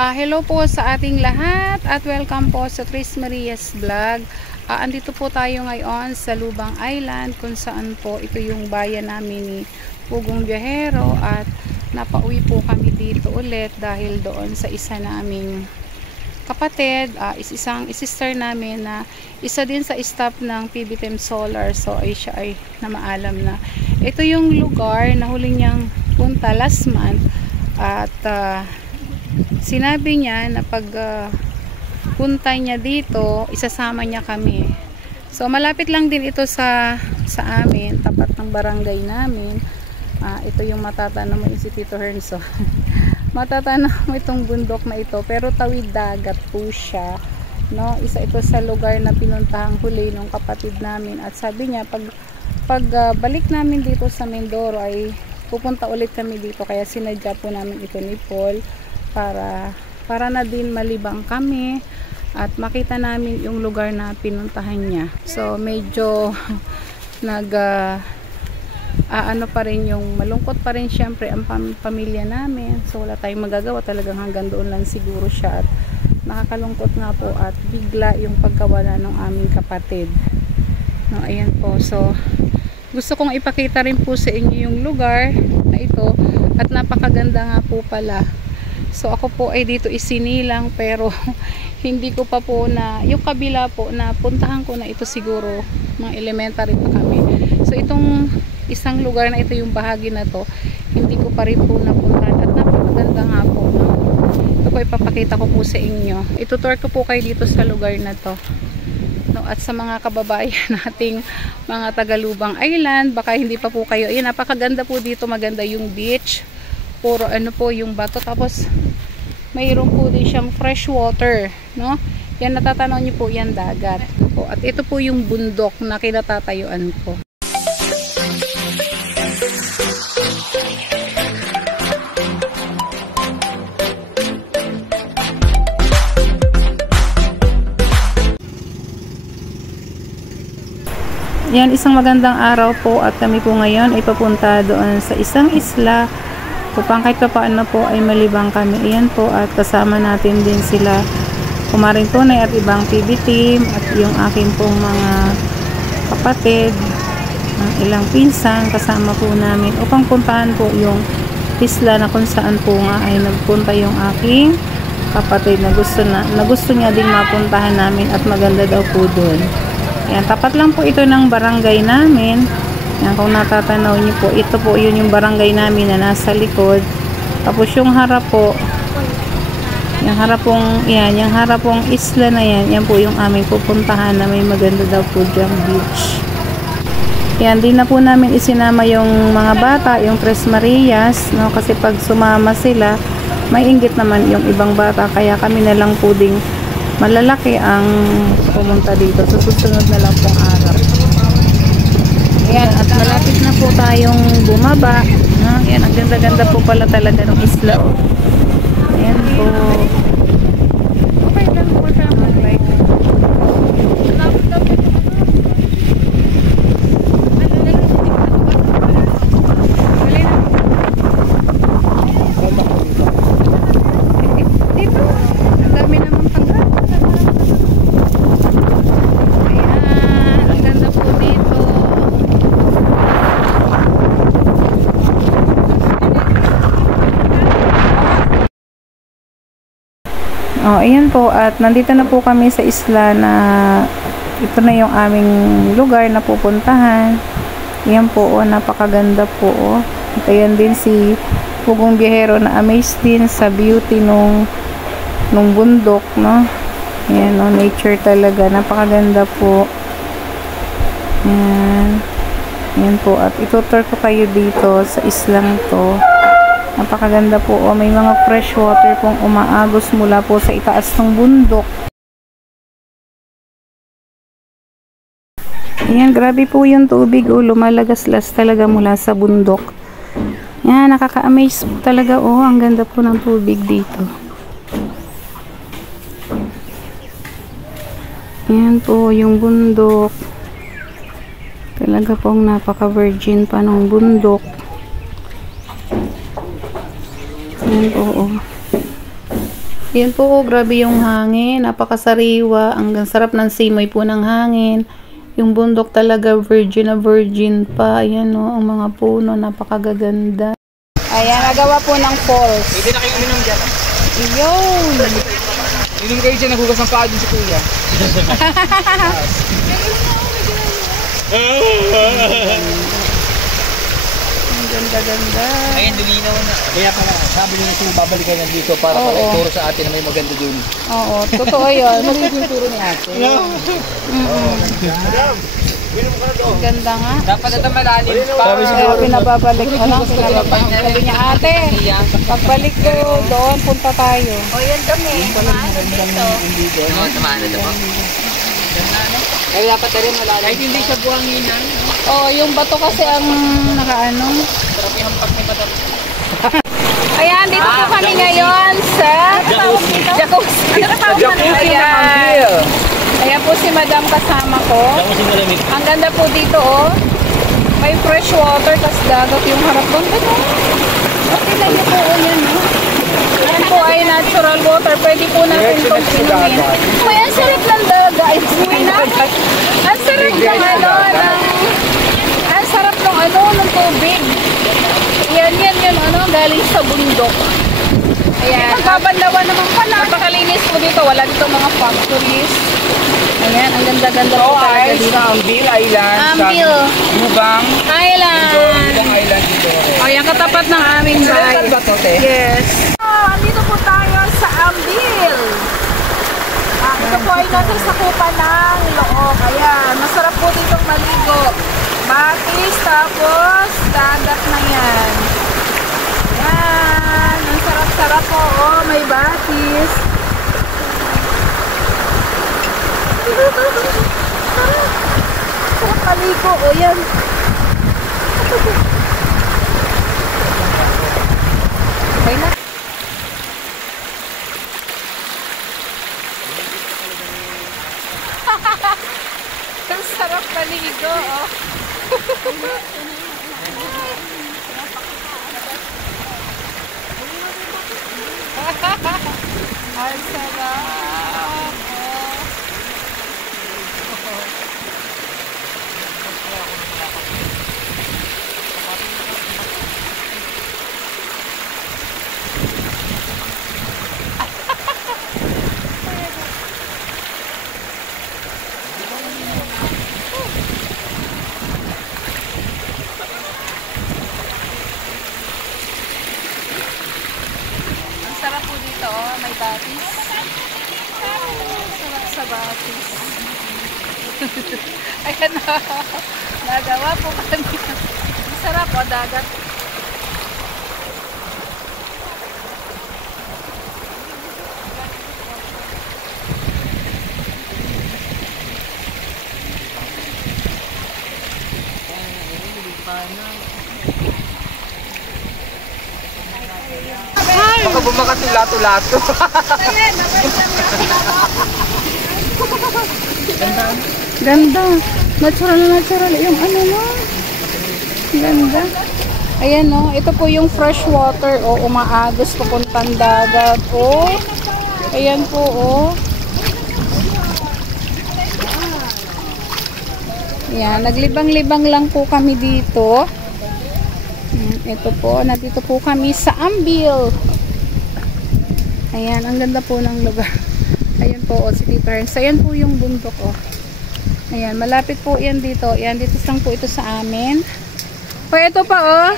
Hello po sa ating lahat at welcome po sa Tris Maria's Vlog. Andito po tayo ngayon sa Lubang Island kung saan po ito yung bayan namin ni Pugong Biyahero at napauwi po kami dito ulit dahil doon sa isa naming kapatid, isang sister namin na isa din sa staff ng PBTEM Solar. So siya ay namaalam na ito yung lugar na huli niyang punta last month at sinabi niya na pag punta niya dito, isasama niya kami. So malapit lang din ito sa amin, tapat ng barangay namin. Ito yung matatanong mo si Tito Hernso. Matatanong mo itong bundok na ito, pero tawid dagat po siya, no? Isa ito sa lugar na pinuntahang huli ng kapatid namin at sabi niya pag balik namin dito sa Mindoro ay pupunta ulit kami dito, kaya sinadya po namin ito ni Paul para na din malibang kami at makita namin yung lugar na pinuntahan niya. So medyo ano pa rin, yung malungkot pa rin syempre ang pamilya namin. So wala tayong magagawa, talagang hanggang doon lang siguro siya at nakakalungkot nga po at bigla yung pagkawala ng aming kapatid. No, ayan po. So gusto kong ipakita rin po sa inyo yung lugar na ito at napakaganda nga po pala. So ako po ay dito isinilang pero hindi ko pa po na yung kabila po na puntahan ko na ito siguro mga elementary pa kami. So itong isang lugar na ito, yung bahagi na to, hindi ko pa rin po napuntahan at napakaganda nga po, no? Ito po ipapakita ko po sa inyo. Itutour ko po kayo dito sa lugar na to, no? At sa mga kababayan nating mga Tagalubang Island, baka hindi pa po kayo, ayan, napakaganda po dito, maganda yung beach, puro ano po yung bato, tapos mayroon po din siyang fresh water, no? Yan, natatanaw niyo po yan, dagat po. At ito po yung bundok na kinatatayuan ko. Yan, isang magandang araw po at kami po ngayon ay papunta doon sa isang isla upang kahit pa paano po ay malibang kami. Ayan po, at kasama natin din sila Kumaring Tunay at ibang PB team at yung akin pong mga kapatid, ang ilang pinsan kasama po namin upang puntahan po yung isla na kung saan po nga ay nagpunta yung aking kapatid na gusto niya din mapuntahan namin at maganda daw po doon. Yan, tapat lang po ito ng barangay namin. Yan, kung natatanaw niyo po, ito po yun yung barangay namin na nasa likod. Tapos yung harap po, yung harap pong isla na yan po yung aming pupuntahan na may maganda daw po dyang beach. Yan, din na po namin isinama yung mga bata, yung Tres Marias, no? Kasi pag sumama sila, may inggit naman yung ibang bata, kaya kami na lang po ding malalaki ang pumunta dito. So susunod na lang pong araw. Ayan, at malapit na po tayong bumaba, no? Ayan, ang ganda-ganda po pala talaga ng isla. Ayan po. Okay lang po siya mag-like. Dito, ang dami naman panggat. Ayan, ang ganda po dito. Ayan po, at nandito na po kami sa isla na ito na yung aming lugar na pupuntahan. Ayan po, napakaganda po. At ayan din si Pugong Biyahero na amazed din sa beauty nung bundok, no? Ayan, nature talaga, napakaganda po. Ayan po, at itutur ko kayo dito sa islang to. Napakaganda po, may mga fresh water pong umaagos mula po sa itaas ng bundok. Ayan, grabe po yung tubig, lumalagaslas talaga mula sa bundok. Ayan, nakaka-amaze talaga, ang ganda po ng tubig dito. Ayan po yung bundok. Talaga pong napaka-virgin pa ng bundok. Ayan po, Yan po, grabe yung hangin. Napakasariwa. Ang sarap ng simoy po ng hangin. Yung bundok talaga, virgin na virgin pa. Ayan o, ang mga puno, napakagaganda. Ayan, nagawa po ng falls. Pwede na kayo uminom dyan. Yun! Inom kayo dyan, naghugas ng paa din si kuya. Ang ganda-ganda. Ayun, duminaw na. Kaya pala, sabi nyo na babalikan yan dito para pala ituro sa atin na may maganda dun. Oo, totoo yun. Magiging turo ni ate. Ang ganda nga. Dapat ito malalim. Kaya pinababalik ko lang. Sabi niya, ate, pagbalik ko doon, punta tayo. O yan kami. dito. Oo, tumaan na ito po. Kaya dapat na rin malalim. Kahit hindi siya buhanginan. Oo, yung bato kasi ang nakaano. Sarap yung hampak ni bato. Ayan, dito po kami ngayon sa Jacuzzi. Ayan. Ayan po si Madam kasama ko. Ang ganda po dito, oh. May fresh water, tas dagat yung harap doon. Okay lang niyo po, oh, yan, oh. Yan po ay natural water. Pwede po natin itong inumin. Uy, ang sarap ng dagat. Ang sarap ng ang sarap ng tubig. Yan, galing sa bundok. Ayan. Ang babanlawan naman pala. Napakalinis po dito. Wala dito mga factories. Ayan, ang ganda-ganda po talaga dito. Sa Ambil Island. Ambil. Sa Lubang. Island. Lubang Island dito. Ayan, katapat ng aming bahay. Saan ba ito, te? Yes. Andito po tayo sa Ambil. Ito po ay nasa sakupan ng Loob. Ayan, masarap po ditong maligo. Batis, tapos dagat na yan. Ayan, ang sarap-sarap po. Oh, may batis. Sarap maligo. O yan. Okay na. Ang sarap maligo, oh. Ang sarap. Ang sarap po dito, oh. May batis. Sarap sa batis. Ayan na. Nagawa po kami. Ang sarap, oh, dagat. Baka bumakas yung lato-lato. Ganda. Natural na natural. Yung ano no? Ganda. Ayan no. Ito po yung fresh water. O, umaagos papuntang dagat. O. Ayan po o. Ayan. Naglibang-libang lang po kami dito. Ito po. Nandito po kami sa Ambil. Ayan. Ang ganda po ng lugar. Ayan po, si Tita Ernst. Ayan po yung bundok, oh. Ayan, malapit po yan dito. Ayan, dito lang po ito sa amin. O, ito pa, oh.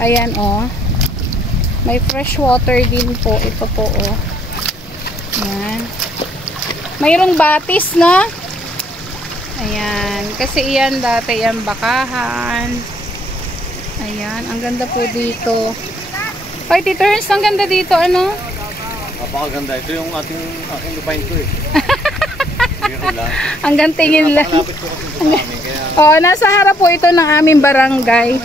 Ayan, oh. May fresh water din po. Ito po, oh. Ayan. Mayroong batis, na. Ayan. Kasi iyan dati, yan bakahan. Ayan, ang ganda po dito. Ay, Tita Ernst, ang ganda dito, ano? Napakaganda. Ito yung aking lupain ko eh. Hanggang tingin lang. Napakalapit ko kasi sa amin. Kaya Oo, nasa harap po ito ng aming barangay.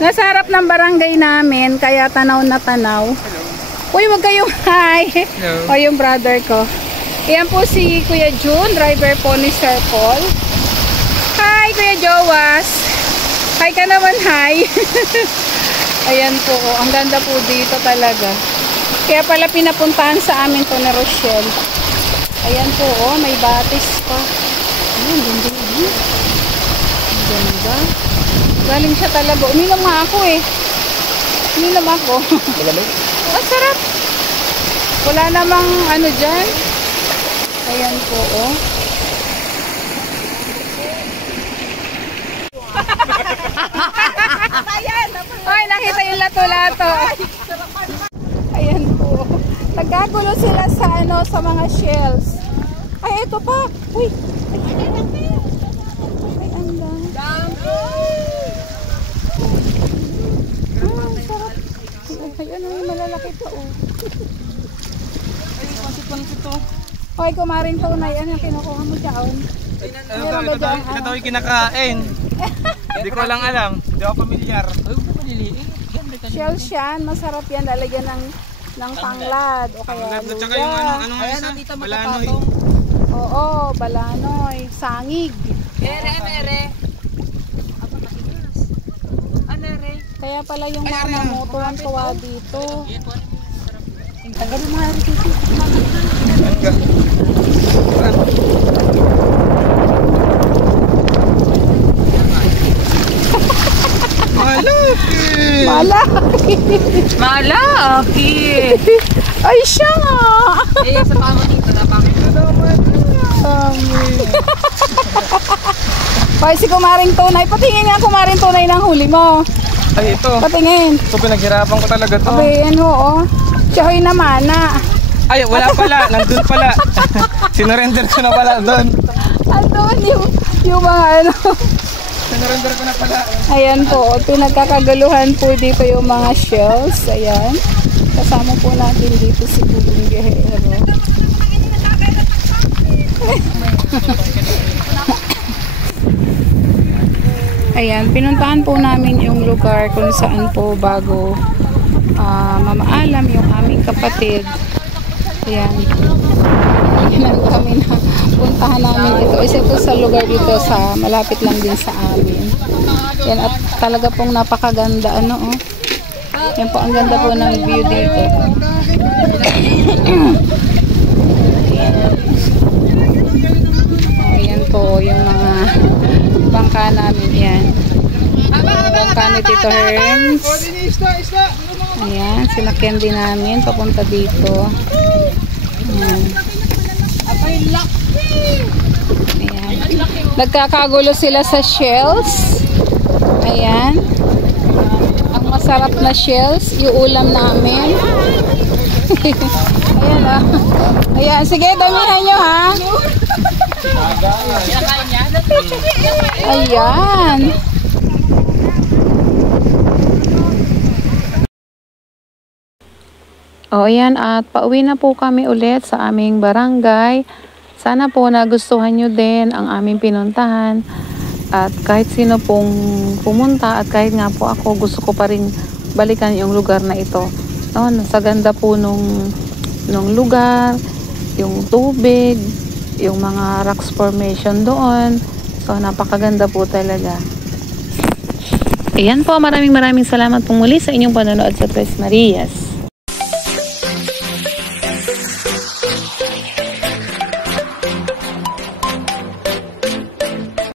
Nasa harap ng barangay namin, kaya tanaw na tanaw. Uy, wag kayong hi. O, yung brother ko. Ayan po si Kuya June, driver po ni Sir Paul. Hi, Kuya Jowas. Hi ka naman, hi. Ayan po, oh, ang ganda po dito talaga. Kaya pala pinapuntahan sa amin to ni Rochelle. Ayan po, oh, may batis pa. Ayan, ganda. Ganda. Galing siya talaga. Uminom nga ako eh. Uminom ako. Malamig? Oh, sarap. Wala namang ano dyan. Ayan po, oh. Ay, nakita yung lato-lato. Ayan po. Nagkagulo sila sa ano, sa mga shells. Ay, ito pa. Uy. Ay, andang. Ah, sarap. Ay, ano, malalaki pa, oh. Ay, pansit ito. Hoy, kumarin tunay. Ano yung kinukuha mo dyan? Meron ba dyan? Ito daw yung kinakain. Hindi ko lang alam. Hindi ako pamilyar. Ay, huwag na maliliit. Shells yan. Masarap yan. Lalagyan ng tanglad. O kaya At saka yung ano nga isa? Balanoy. Oo, balanoy. Sangig. Ere. Kaya pala yung mama mo tuwang-tuwa dito. Tagal mo nga rin dito. Malaki! Malaki! Ay, siya nga! Eh, sa pamo dito na bakit? Hoy, si Kumaring Tunay. Patingin nga Kumaring Tunay ng huli mo. Ay, ito. Patingin. Ito pinaghirapan ko talaga to. Abayin ho, oh. Siya ho'y namana. Ay, wala pala. Nandun pala. Sinurrender ko na pala doon. Andun yung mga ano. Sinurrender ko na pala. Ayan po, pinagkakagaluhan po dito yung mga shells. Ayan. Kasama po natin dito si Bubong Guerrero. Ayan, pinuntahan po namin yung lugar kung saan po bago mamaalam yung aming kapatid. Ayan. Yan kami na puntahan namin ito. Isa ito sa lugar dito sa malapit lang din sa amin. Yan, at talaga pong napakaganda. Ano, oh. Yan po, ang ganda po ng view dito. Ayan po yung mga bangka namin. Yan. Bangka ni Tito Herns. Ayan, sinakyan din namin papunta dito. Ayan. Ayan. Nagkakagulo sila sa shells. Ayan. Ang masarap na shells, yung ulam namin. Ayan, ah. Ayan, sige, damihan nyo, ha. Ayan. O, ayan, at pauwi na po kami ulit sa aming barangay. Sana po nagustuhan nyo din ang aming pinuntahan. At kahit sino pong pumunta at kahit nga po ako, gusto ko pa rin balikan yung lugar na ito. No, sa ganda po nung lugar, yung tubig, yung mga rocks formation doon. So, napakaganda po talaga. Ayan po, maraming salamat po muli sa inyong panonood sa Tres Marias.